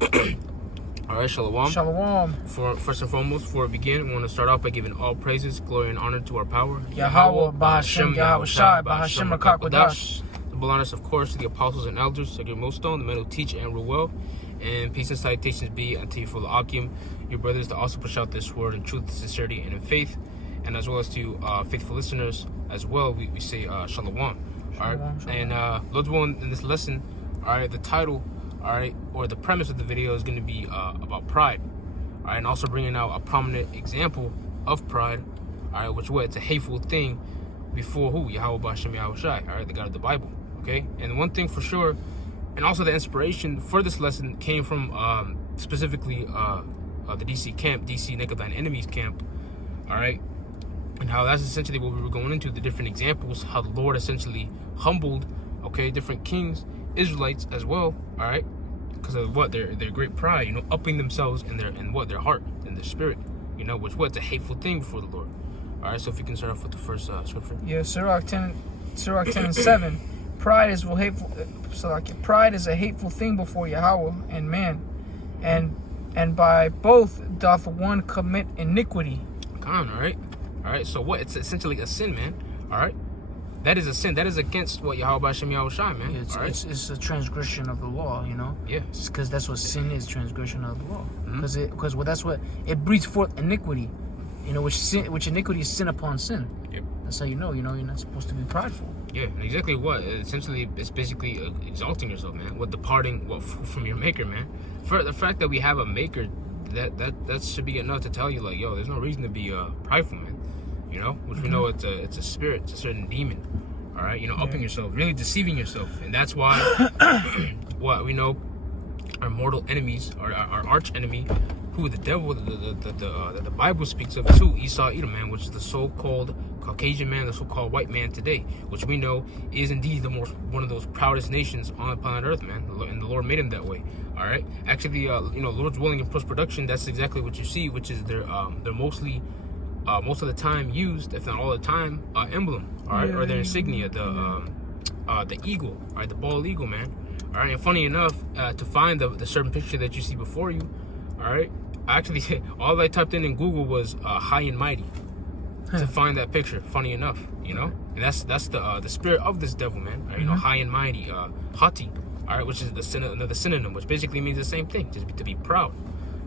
All right, shalom. Shalom. First and foremost, before we begin, we want to start off by giving all praises, glory, and honor to our power. Yahweh, Bahashem, Yahweh Shai, Bahashem, Rakakwadash. The honors, of course, to the apostles and elders, to your millstone, the men who teach and rule well. And peace and salutations be unto you, full of Akim, your brothers that also push out this word in truth, sincerity, and in faith. And as well as to faithful listeners as well, we say shalom. All right, and Lord's willing, in this lesson, all right, the title, all right, or the premise of the video is going to be about pride, all right, and also bringing out a prominent example of pride, all right, which it's a hateful thing before who? Yahweh Bahashem Yahweh Shai, all right, the God of the Bible, okay? And one thing for sure, and also the inspiration for this lesson came from specifically the DC camp, DC Nekadine Enemies camp, all right, and how that's essentially what we were going into, the different examples, how the Lord essentially humbled, okay, different kings, Israelites as well, all right, because of what their great pride, you know, upping themselves in their heart and their spirit, you know, which what's a hateful thing before the Lord. All right, so if you can start off with the first scripture. Yeah, Sirach 10 and 7. Pride is a hateful thing before Yahweh and man, and by both doth one commit iniquity. All right. So what? It's essentially a sin, man. All right. That is a sin. That is against what Yahweh Hashem Yahweh Shai, man. Yeah, it's a transgression of the law, you know. Yeah. Because that's what sin is, transgression of the law. Because that's what it breeds forth iniquity, you know, which iniquity is sin upon sin. Yep. That's how you know you're not supposed to be prideful. Yeah, exactly what. Essentially, it's basically exalting yourself, man. With departing from your maker, man. For the fact that we have a maker, that should be enough to tell you, like, yo, there's no reason to be prideful, man. You know, which we know it's a spirit, it's a certain demon. All right, you know, upping yourself, really deceiving yourself, and that's why what we know our mortal enemies, our arch enemy, who the devil, the Bible speaks of too, Esau, Edom, man, which is the so-called Caucasian man, the so-called white man today, which we know is indeed one of those proudest nations on planet Earth, man, and the Lord made him that way. All right, actually, you know, Lord's willing in post-production, that's exactly what you see, which is they're mostly. Most of the time used, if not all the time, emblem, all right, or their insignia, the eagle, all right, the bald eagle, man, all right. And funny enough, to find the certain picture that you see before you, all right, actually, all I typed in Google was high and mighty to find that picture. Funny enough, you know, and that's the spirit of this devil, man. Right? You know, high and mighty, haughty, all right, which is another synonym, which basically means the same thing, just to be proud,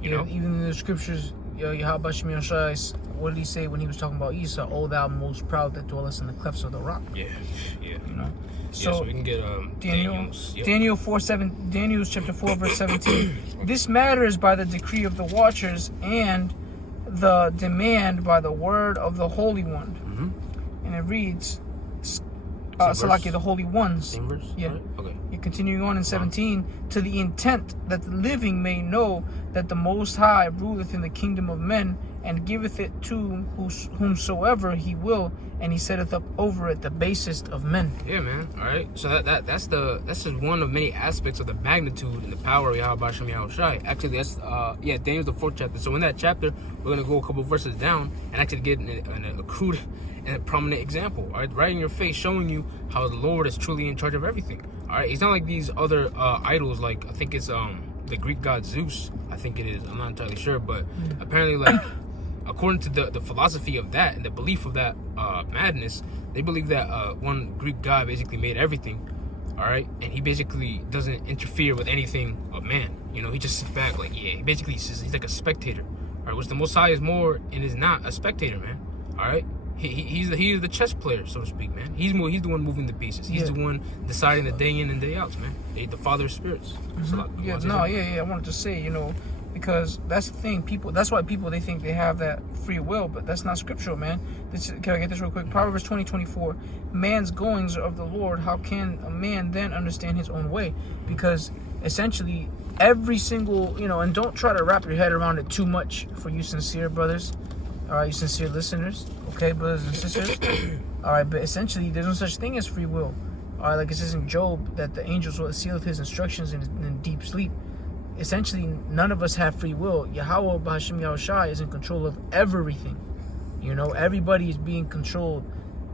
you know. Even in the scriptures, Yahweh Shai, what did he say when he was talking about Esau? Oh, thou most proud that dwellest in the clefts of the rock. Yeah. You know. So we can get Daniel chapter 4 verse 17. This matters by the decree of the watchers and the demand by the word of the Holy One. And it reads, Salaki, the Holy Ones. Same verse? Yeah. Right. Okay. Continuing on in 17, to the intent that the living may know that the Most High ruleth in the kingdom of men, and giveth it to whomsoever he will, and he setteth up over it the basest of men. Yeah, man. All right. So that's just one of many aspects of the magnitude and the power of Yahweh Hashem Yahweh Shai. Actually, that's Daniel's the 4th chapter. So in that chapter, we're gonna go a couple verses down and actually get a crude and a prominent example. All right in your face, showing you how the Lord is truly in charge of everything. All right, he's not like these other idols, like I think it's the Greek god Zeus. I think it is. I'm not entirely sure, but apparently, like according to the philosophy of that and the belief of that madness, they believe that one Greek god basically made everything. All right, and he basically doesn't interfere with anything of man. You know, he just sits back, like he's like a spectator. All right, which the Most High is more and is not a spectator, man. All right. He's the chess player, so to speak, man. He's the one moving the pieces. He's the one deciding the day in and day out, man. The Father of spirits. I wanted to say, you know, because that's the thing. That's why people, they think they have that free will, but that's not scriptural, man. Can I get this real quick? Proverbs 20:24. Man's goings are of the Lord. How can a man then understand his own way? Because essentially, every single, you know, and don't try to wrap your head around it too much for you sincere brothers. All right, you sincere listeners, okay, brothers and sisters. All right, but essentially, there's no such thing as free will. All right, like it says in Job that the angels will seal his instructions in deep sleep. Essentially, none of us have free will. Yahweh Bahashem Yahweh Shai is in control of everything. You know, everybody is being controlled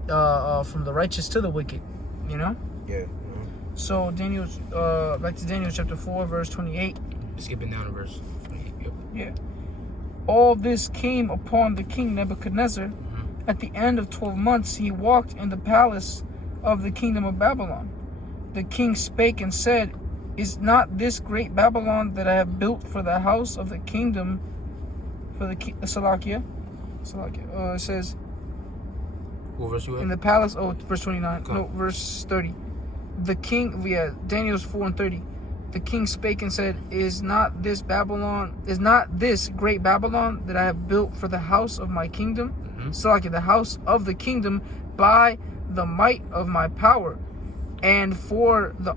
from the righteous to the wicked. You know. Yeah. So back to Daniel chapter 4 verse 28. skipping down to verse 28. Yep. Yeah. All this came upon the king Nebuchadnezzar. At the end of 12 months, he walked in the palace of the kingdom of Babylon. The king spake and said, Is not this great Babylon that I have built for the house of the kingdom, for the Salakia? It says, What verse you at? in the palace, verse 29. Okay. No, verse 30. The king, Daniel's 4:30. The king spake and said, Is not this great Babylon that I have built for the house of my kingdom? Salakia, the house of the kingdom by the might of my power, and for the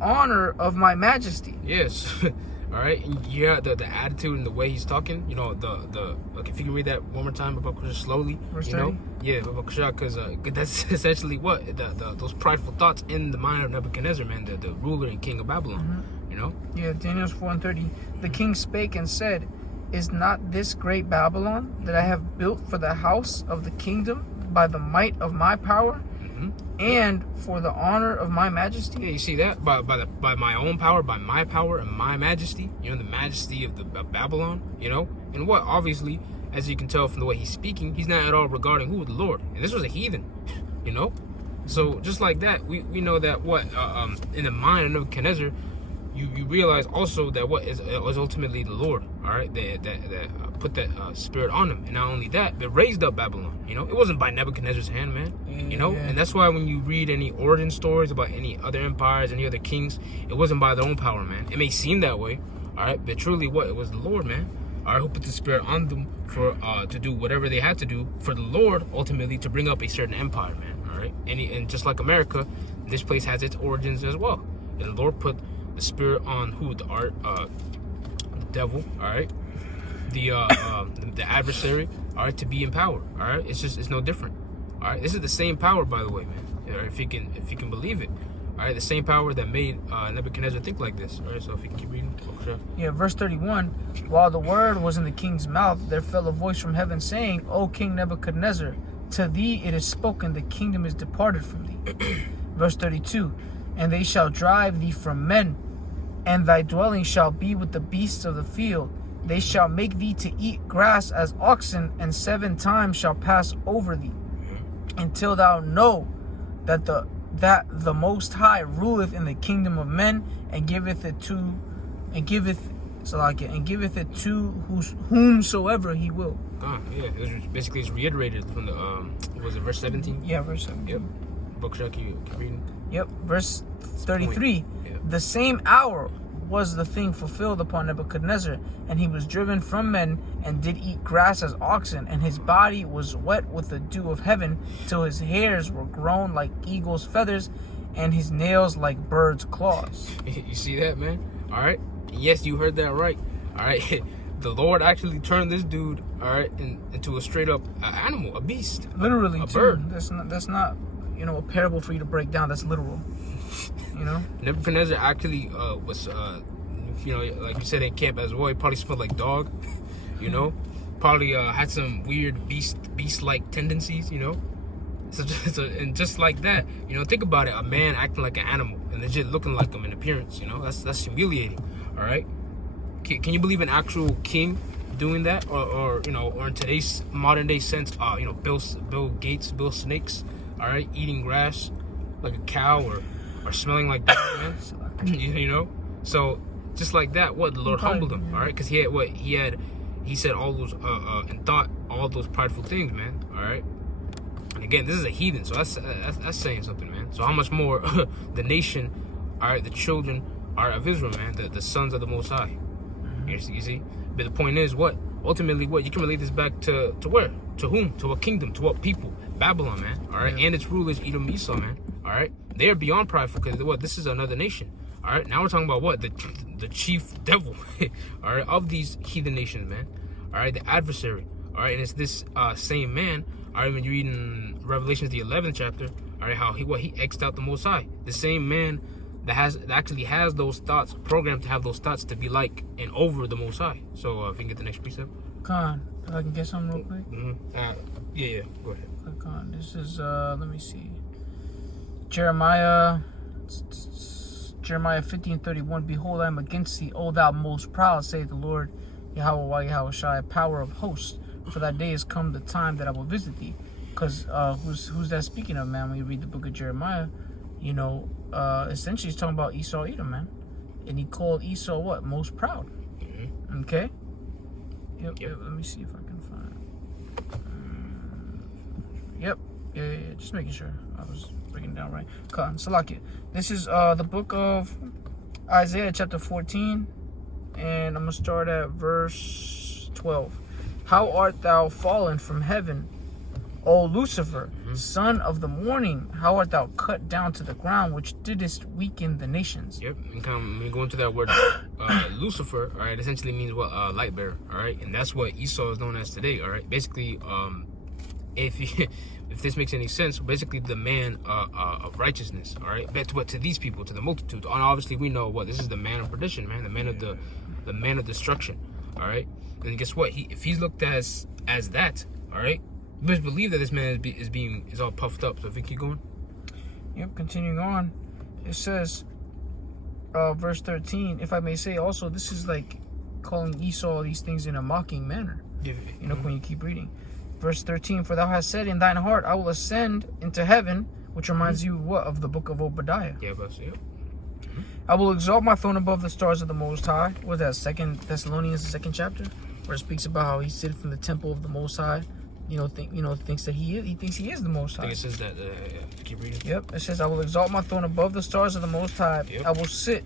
honor of my majesty. Yes. All right. And yeah, the attitude and the way he's talking. You know, like if you can read that one more time about Krishna slowly. Verse you know, 30? yeah, about Krishna, because that's essentially what those prideful thoughts in the mind of Nebuchadnezzar, man, the ruler and king of Babylon. You know. Yeah, Daniel's 4:30. The king spake and said, Is not this great Babylon that I have built for the house of the kingdom by the might of my power, and for the honor of my majesty? Yeah, you see that by my own power, by my power and my majesty. You know, the majesty of Babylon. You know, and what obviously, as you can tell from the way he's speaking, he's not at all regarding who the Lord. And this was a heathen. You know, so just like that, we know that what in the mind of Nebuchadnezzar. You realize also that what is ultimately the Lord, all right, that put that spirit on him, and not only that, but raised up Babylon. You know, it wasn't by Nebuchadnezzar's hand, man. You know, and that's why when you read any origin stories about any other empires, any other kings, it wasn't by their own power, man. It may seem that way, all right, but truly, what it was the Lord, man. All right, who put the spirit on them for to do whatever they had to do for the Lord, ultimately to bring up a certain empire, man. All right, and just like America, this place has its origins as well, and the Lord put the spirit on who the devil, all right, the adversary, all right, to be in power, all right. It's no different, all right. This is the same power, by the way, man. If you can believe it, all right. The same power that made Nebuchadnezzar think like this, all right. So if you can keep reading, yeah, verse 31. While the word was in the king's mouth, there fell a voice from heaven saying, O King Nebuchadnezzar, to thee it is spoken, the kingdom is departed from thee. Verse 32. And they shall drive thee from men, and thy dwelling shall be with the beasts of the field. They shall make thee to eat grass as oxen, and 7 times shall pass over thee, until thou know that the Most High ruleth in the kingdom of men, and giveth it to whomsoever he will. Yeah, it was basically it's reiterated from the was it verse 17? Yeah, verse 17. Yep. Bookshop, keep reading. Yep, verse 33. Yeah. The same hour was the thing fulfilled upon Nebuchadnezzar, and he was driven from men, and did eat grass as oxen, and his body was wet with the dew of heaven, till his hairs were grown like eagle's feathers, and his nails like bird's claws. You see that, man? All right. Yes, you heard that right. All right. The Lord actually turned this dude, all right, into a straight up animal, a beast, Literally, a too. bird. That's not a parable for you to break down. That's literal. You know, Nebuchadnezzar actually was, like you said, in camp as well. He probably smelled like dog. You know, probably had some weird beast-like tendencies. You know, and just like that, think about it. A man acting like an animal and legit looking like him in appearance. You know, that's humiliating. All right. Can you believe an actual king doing that, or in today's modern day sense, Bill Gates, Bill Snakes, all right, eating grass like a cow or smelling like that, man. So just like that, what the Lord humbled him, all right, because he said all those and thought all those prideful things, man, all right. And again, this is a heathen, so that's saying something, man. So how much more the nation, all right, the children are of Israel, man, the sons of the Most High. You see? But the point is, what? Ultimately, what? You can relate this back to where? To whom? To what kingdom? To what people? Babylon, man. All right? Yeah. And its rulers, Edom, Esau, man. All right? They are beyond prideful because, what? This is another nation. All right? Now we're talking about what? The chief devil, all right, of these heathen nations, man. All right? The adversary. All right? And it's this same man, all right, when you read in Revelations, the 11th chapter, all right, how he X'd out the Most High. The same man that actually has those thoughts, programmed to have those thoughts to be like and over the Most High. So if you can get the next precept. Khan, if I can get something real quick. Yeah, go ahead. Khan, this is let me see. Jeremiah Jeremiah 50:31. Behold, I am against thee, O thou most proud, saith the Lord, Yahweh Shai, power of hosts. For that day is come, the time that I will visit thee. Because who's that speaking of, man? When you read the book of Jeremiah, essentially he's talking about Esau, Edom, man. And he called Esau what? Most proud. Mm-hmm. Okay? Yep. Let me see if I can find it. Yep. Yeah. Just making sure I was breaking it down right. Salakia. This is the book of Isaiah chapter 14. And I'm going to start at verse 12. How art thou fallen from heaven, O Lucifer, son of the morning? How art thou cut down to the ground, which didst weaken the nations? Yep, and when we go into that word, Lucifer, all right, essentially means what? Light bearer, all right? And that's what Esau is known as today, all right? Basically, if this makes any sense, basically the man of righteousness, all right? But to these people, to the multitude, and obviously we know what? This is the man of perdition, man, the man of destruction, all right? And guess what? If he's looked as that, all right? Best believe that this man is all puffed up. So if we keep going. Yep, continuing on. It says, verse 13, if I may say also, this is like calling Esau these things in a mocking manner. Yeah. When you keep reading. Verse 13, for thou hast said in thine heart, I will ascend into heaven, which reminds you what? Of the book of Obadiah. Yeah, but yep. I will exalt my throne above the stars of the Most High. What's that? 2 Thessalonians, the 2nd chapter, where it speaks about how he sitteth from the temple of the Most High. Thinks that he thinks he is the Most High. I think it says that. Keep reading. Yep, it says, I will exalt my throne above the stars of the Most High. Yep. I will sit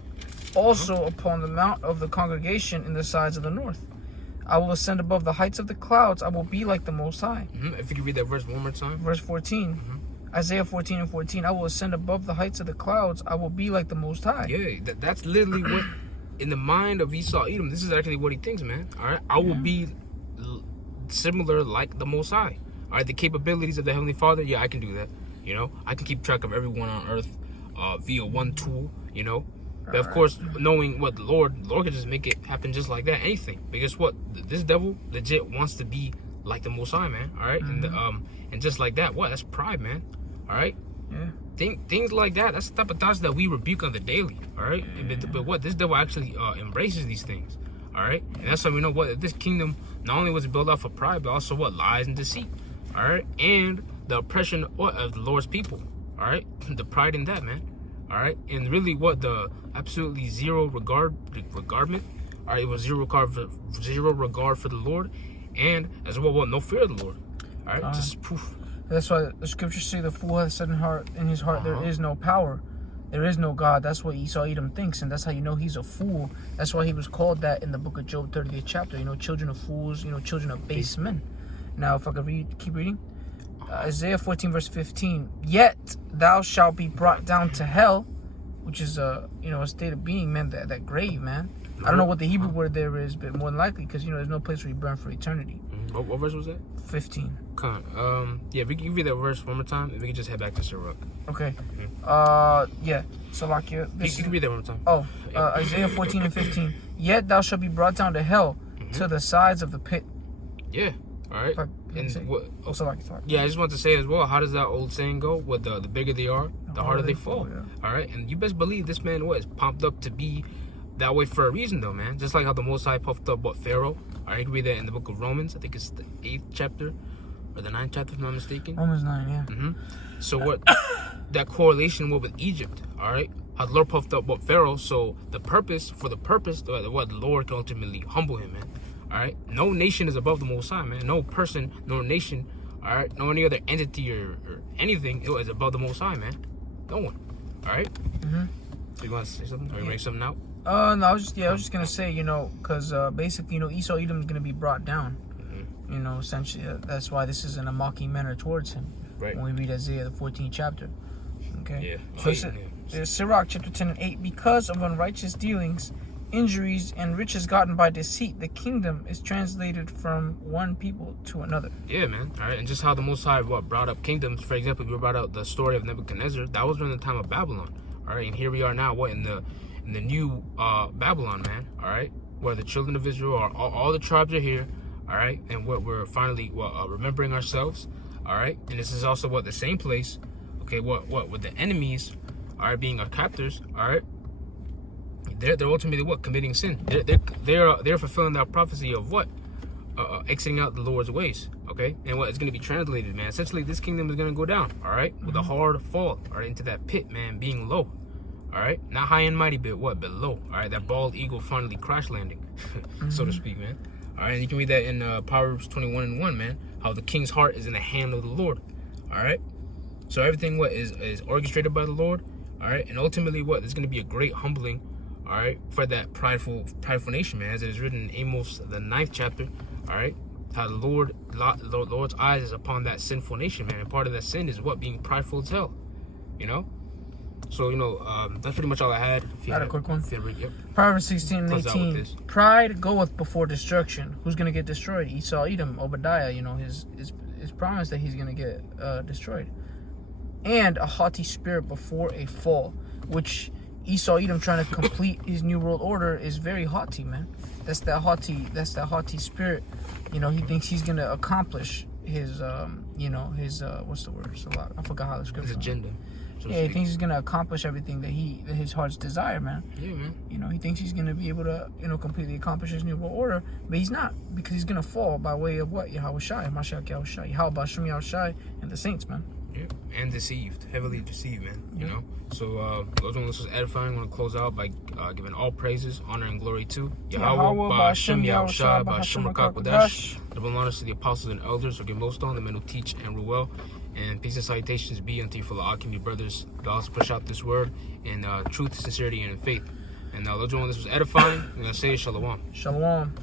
also upon the mount of the congregation in the sides of the north. I will ascend above the heights of the clouds. I will be like the Most High. If you could read that verse one more time. Verse 14. Isaiah 14:14. I will ascend above the heights of the clouds. I will be like the Most High. Yeah, that's literally what, in the mind of Esau Edom, this is actually what he thinks, man. All right, I will be similar like the Most High. All right, the capabilities of the Heavenly Father, yeah, I can do that. I can keep track of everyone on earth via one tool. But of course, knowing what the Lord can just make it happen just like that, anything. Because what this devil legit wants to be like the Most High, man. All right, and just like that, that's pride, man. All right. Yeah. Things like that. That's the type of thoughts that we rebuke on the daily. All right. Yeah. But what this devil actually embraces these things. All right. And that's how we know what this kingdom not only was it built off of pride, but also what lies and deceit. All right, and the oppression of the Lord's people. All right, the pride in that, man. All right, and really what the absolutely zero regardment. All right, it was zero regard for the Lord, and as well, no fear of the Lord. All right, just poof. That's why the scriptures say the fool has said in his heart there is no power, there is no God. That's what Esau Edom thinks, and that's how you know he's a fool. That's why he was called that in the book of Job 30th chapter. Children of fools, children of base men. Now, if I could keep reading. Isaiah 14 verse 15. Yet thou shalt be brought down to hell, which is a state of being, man. That grave, man. I don't know what the Hebrew word there is, but more than likely, because there's no place where you burn for eternity. What verse was that? 15. Yeah, if we can read that verse one more time, if we can just head back to Sirach. Okay. Yeah. Salakia. You can read that one more time. Oh, Isaiah 14 and 15. Yet thou shalt be brought down to hell, to the sides of the pit. Yeah. All right. Yeah, I just want to say as well, how does that old saying go? What the bigger they are, the harder they fall. Yeah. All right, and you best believe this man is pumped up to be that way for a reason, though, man. Just like how the Most High puffed up Pharaoh. All right, you can read that in the book of Romans. I think it's the 8th chapter or the 9th chapter, if I'm not mistaken. Romans 9, yeah. So what? That correlation with Egypt. All right, how the Lord puffed up Pharaoh. So the purpose, what the Lord can ultimately humble him, man. All right, no nation is above the Most High, man. No person, no nation, all right, no any other entity or anything is above the Most High, man. No one. All right. So you want to say something? Or you make something out? No, I was just gonna say, because basically, Esau Edom is gonna be brought down. Essentially, that's why this is in a mocking manner towards him. Right. When we read Isaiah the 14th chapter. Okay. Yeah. So Sirach chapter 10 and 8. Because of unrighteous dealings, injuries, and riches gotten by deceit, the kingdom is translated from one people to another. Yeah, man. All right, and just how the Most High brought up kingdoms. For example, we brought out the story of Nebuchadnezzar. That was during the time of Babylon. All right, and here we are now. In the new Babylon, man. All right, where the children of Israel are, all the tribes are here. All right, and we're finally remembering ourselves. All right, and this is also the same place. Okay, with the enemies, all right, being our captors. All right. they're ultimately what? Committing sin. They're fulfilling that prophecy of what? Exiting out the Lord's ways. Okay, and what it's going to be translated, man. Essentially, this kingdom is going to go down. All right, with a hard fall. All right, into that pit, man, being low. All right, not high and mighty, but what? But low. All right, that bald eagle finally crash landing, so to speak, man. All right, and you can read that in Proverbs 21:1, man. How the king's heart is in the hand of the Lord. All right, so everything what is orchestrated by the Lord. All right, and ultimately what? There's going to be a great humbling. All right, for that prideful nation, man, as it is written in Amos the 9th chapter. All right, how the Lord's eyes is upon that sinful nation, man, and part of that sin is what? Being prideful as hell, you know. So that's pretty much all I had. I had a quick one. Yep. Proverbs 16:18. Pride goeth before destruction. Who's gonna get destroyed? Esau, Edom, Obadiah. You know his promise that he's gonna get destroyed. And a haughty spirit before a fall, which Esau, Edom trying to complete his new world order is very haughty, man. That's that haughty spirit. You know, he thinks he's gonna accomplish his what's the word? So I forgot how the scripture. His agenda. Yeah, he thinks he's gonna accomplish everything that his heart's desire, man. Yeah, man. You know, he thinks he's gonna be able to, completely accomplish his new world order, but he's not, because he's gonna fall by way of what? Yahweh Shai, Mashiach Yahweh Shai, Yahweh Shem Yahweh Shai, and the saints, man. Yeah, and deceived, heavily deceived, man. You know. So those ones was edifying. I want to close out by giving all praises, honor, and glory to Yahweh, Ba'Shem Yahweh Shai, Ba'Shem Rakakwadash. Double honors to the apostles and elders, or Gemoston, the men who teach and rule well. And peace and salutations be unto you, fellow Akim, your brothers. God to push out this word in truth, sincerity, and in faith. And Lord, this was edifying. I'm going to say shalom. Shalom.